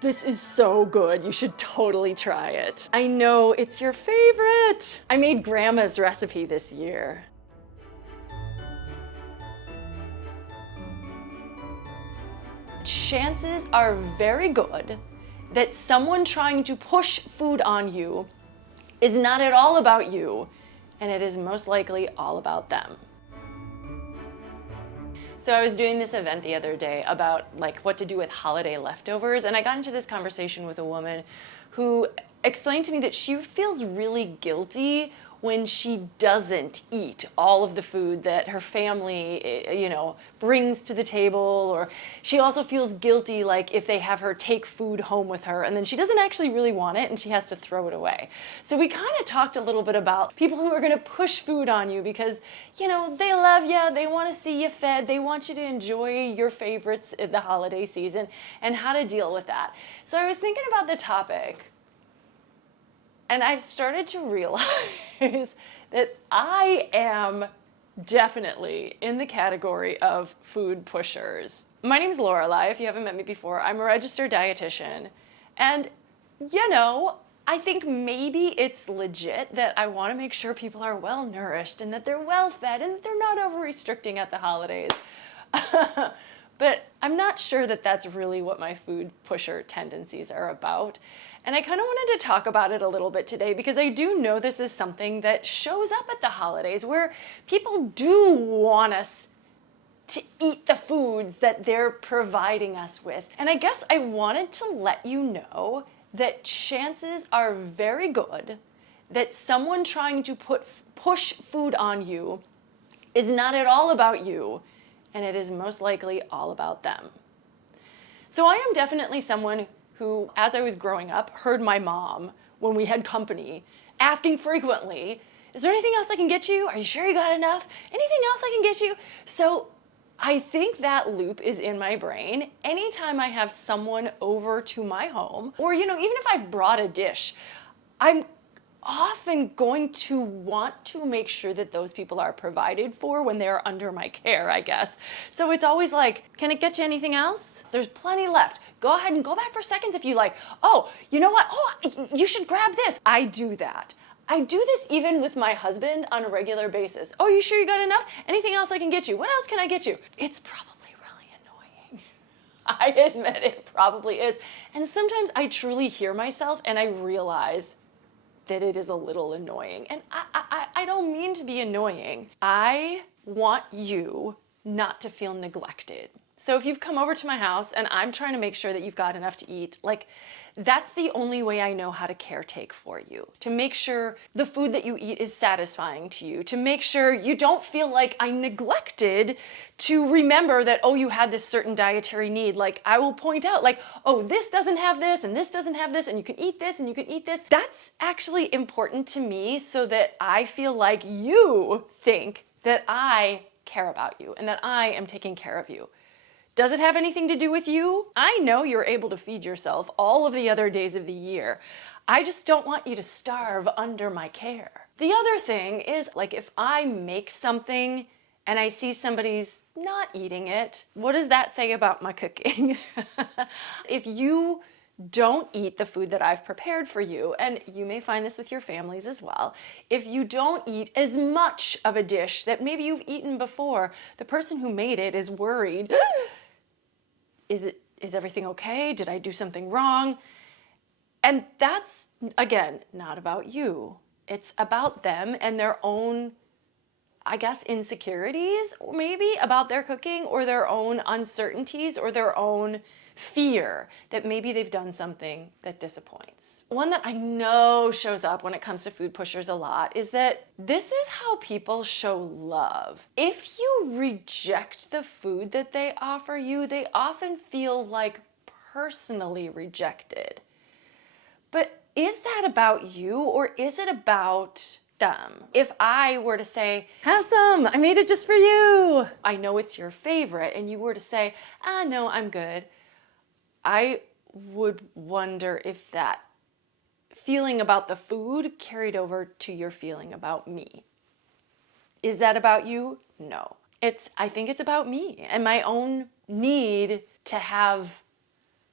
This is so good. You should totally try it. I know it's your favorite. I made Grandma's recipe this year. Chances are very good that someone trying to push food on you is not at all about you, and it is most likely all about them. So I was doing this event the other day about what to do with holiday leftovers, and I got into this conversation with a woman who explained to me that she feels really guilty when she doesn't eat all of the food that her family, brings to the table, or she also feels guilty if they have her take food home with her and then she doesn't actually really want it and she has to throw it away. So we kind of talked a little bit about people who are going to push food on you because, they love you, they want to see you fed, they want you to enjoy your favorites at the holiday season, and how to deal with that. So I was thinking about the topic, and I've started to realize that I am definitely in the category of food pushers. My name's Lorelei, if you haven't met me before. I'm a registered dietitian. And, I think maybe it's legit that I want to make sure people are well nourished and that they're well fed and that they're not over restricting at the holidays. But I'm not sure that that's really what my food pusher tendencies are about. And I kind of wanted to talk about it a little bit today because I do know this is something that shows up at the holidays where people do want us to eat the foods that they're providing us with. And I guess I wanted to let you know that chances are very good that someone trying to push food on you is not at all about you, and it is most likely all about them. So I am definitely someone who, as I was growing up, heard my mom, when we had company, asking frequently, is there anything else I can get you? Are you sure you got enough? Anything else I can get you? So I think that loop is in my brain anytime I have someone over to my home, or, even if I've brought a dish, I'm often going to want to make sure that those people are provided for when they're under my care, I guess. So it's always can it get you anything else? There's plenty left. Go ahead and go back for seconds if you like. Oh, you know what? Oh, you should grab this. I do that. I do this even with my husband on a regular basis. Oh, you sure you got enough? Anything else I can get you? What else can I get you? It's probably really annoying. I admit it probably is. And sometimes I truly hear myself and I realize that it is a little annoying. And I don't mean to be annoying. I want you not to feel neglected. So if you've come over to my house and I'm trying to make sure that you've got enough to eat, that's the only way I know how to caretake for you. To make sure the food that you eat is satisfying to you. To make sure you don't feel like I neglected to remember that, oh, you had this certain dietary need. I will point out, oh, this doesn't have this and this doesn't have this and you can eat this and you can eat this. That's actually important to me so that I feel like you think that I care about you and that I am taking care of you. Does it have anything to do with you? I know you're able to feed yourself all of the other days of the year. I just don't want you to starve under my care. The other thing is, if I make something and I see somebody's not eating it, what does that say about my cooking? If you don't eat the food that I've prepared for you, and you may find this with your families as well, if you don't eat as much of a dish that maybe you've eaten before, the person who made it is worried. Is everything okay? Did I do something wrong? And that's, again, not about you. It's about them and their own, I guess, insecurities, or maybe about their cooking, or their own uncertainties, or their own fear that maybe they've done something that disappoints. One that I know shows up when it comes to food pushers a lot is that this is how people show love. If you reject the food that they offer you, they often feel personally rejected. But is that about you, or is it about them? If I were to say, have some, I made it just for you. I know it's your favorite, and you were to say, no, I'm good. I would wonder if that feeling about the food carried over to your feeling about me. Is that about you? No. I think it's about me and my own need to have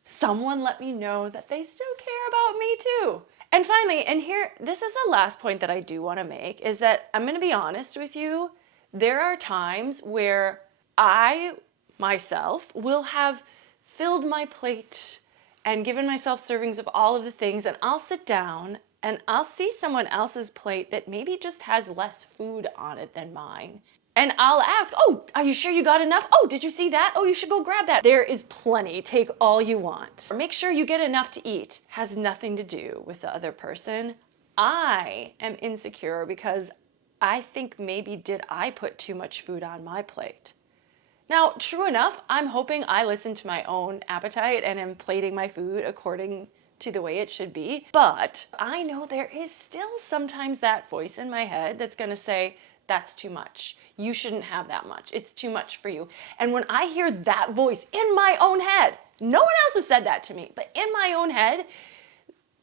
someone let me know that they still care about me too. And finally, and here, this is the last point that I do want to make, is that I'm going to be honest with you. There are times where I, myself, will have filled my plate and given myself servings of all of the things, and I'll sit down and I'll see someone else's plate that maybe just has less food on it than mine. And I'll ask, oh, are you sure you got enough? Oh, did you see that? Oh, you should go grab that. There is plenty. Take all you want. Or make sure you get enough to eat. Has nothing to do with the other person. I am insecure because I think maybe did I put too much food on my plate? Now, true enough, I'm hoping I listen to my own appetite and am plating my food according to the way it should be. But I know there is still sometimes that voice in my head that's going to say, that's too much. You shouldn't have that much. It's too much for you. And when I hear that voice in my own head, no one else has said that to me, but in my own head,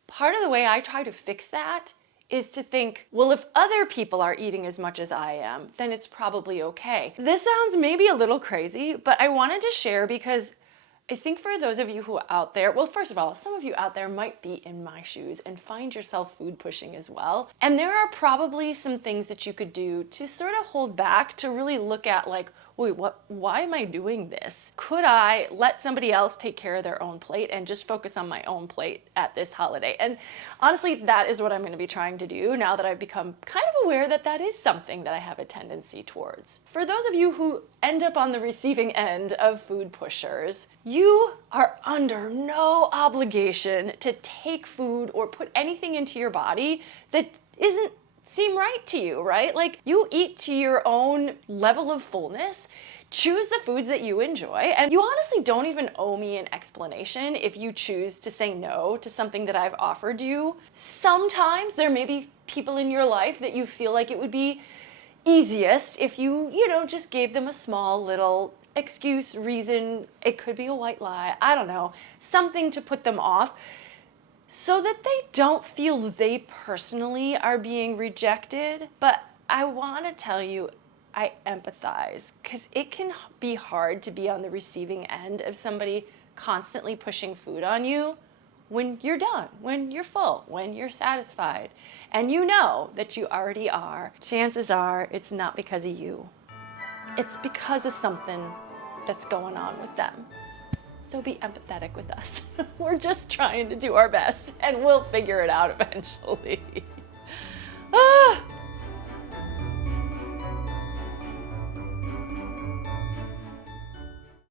part of the way I try to fix that is to think, well, if other people are eating as much as I am, then it's probably okay. This sounds maybe a little crazy, but I wanted to share because I think for those of you who are out there, well, first of all, some of you out there might be in my shoes and find yourself food pushing as well. And there are probably some things that you could do to sort of hold back, to really look at like, wait, why am I doing this? Could I let somebody else take care of their own plate and just focus on my own plate at this holiday? And honestly, that is what I'm going to be trying to do now that I've become kind of aware that that is something that I have a tendency towards. For those of you who end up on the receiving end of food pushers, you are under no obligation to take food or put anything into your body that isn't seem right to you, right? Like, you eat to your own level of fullness. Choose the foods that you enjoy, and you honestly don't even owe me an explanation if you choose to say no to something that I've offered you. Sometimes there may be people in your life that you feel like it would be easiest if you just gave them a small little excuse, reason. It could be a white lie, I don't know, something to put them off, so that they don't feel they personally are being rejected. But I want to tell you, I empathize, because it can be hard to be on the receiving end of somebody constantly pushing food on you when you're done, when you're full, when you're satisfied, and you know that you already are. Chances are it's not because of you. It's because of something that's going on with them. So be empathetic with us. We're just trying to do our best, and we'll figure it out eventually.